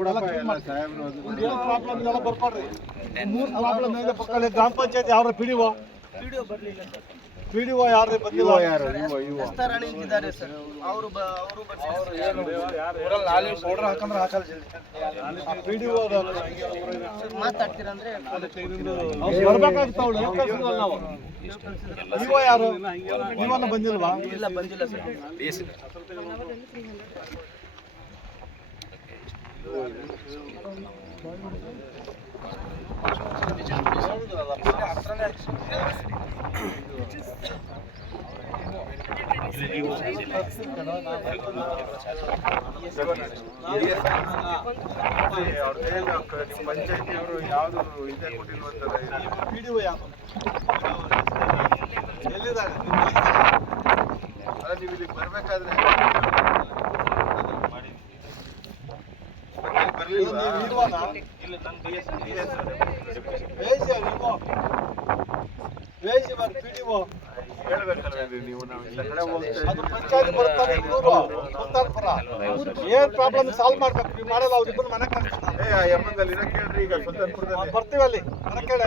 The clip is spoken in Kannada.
ಪ್ರಾಬ್ಲಮ್ ಎಲ್ಲ ಬರ್ಕೊಡ್ರಿ. 3 ಪ್ರಾಬ್ಲಮ್ ಇದೆ ಪಕ್ಕದಲ್ಲಿ. ಗ್ರಾಮ ಪಂಚಾಯತ್ ಯಾರು ಪಿಡಿಒ ಯಾರು ಬಂದಿಲ್ಲ. ದಸ್ತಾರಾಣಿ ಅಂತಿದ್ದಾರೆ ಸರ್. ಅವರು ಪಿಡಿಒ ಮಾತಾಡ್ತೀರಂದ್ರೆ ಬರ್ಬೇಕಾಗಿತ್ತು. ಅವ್ಳು ನಾವು ಇವ ಯಾರು ಇವನ್ನ ಬಂದಿಲ್ವಾ? ಇಲ್ಲ, ಬಂದಿಲ್ಲ ಸರ್. ಪಂಚಾಯತಿಯವರು ಯಾವುದು ಇದೇ ಕೊಟ್ಟಿಲ್ವಂತಾರೆ. ಪಿಡಿಒ ಯಾರು ಎಲ್ಲಿದ್ದಾರೆ? ನೀವು ಇಲ್ಲಿಗೆ ಬರ್ಬೇಕಾದ್ರೆ ಪಂಚಾಯತ್ ಬರ್ತಾರೆ. ಸುಲ್ತಾನ್ಪುರ ಏನ್ ಪ್ರಾಬ್ಲಮ್ ಸಾಲ್ವ್ ಮಾಡ್ಬೇಕು. ನೀವು ಮಾಡಲ್ಲ. ಅವ್ರಿಬ್ಬರು ಮನೆ ಎಮ್ಮಂದಲ್ಲಿ ಕೇಳ್ರಿ. ಈಗ ಸುಲ್ತಾನ್ಪುರದಲ್ಲಿ ಬರ್ತೀವಿ. ಅಲ್ಲಿ ಮನೆ ಕೇಳ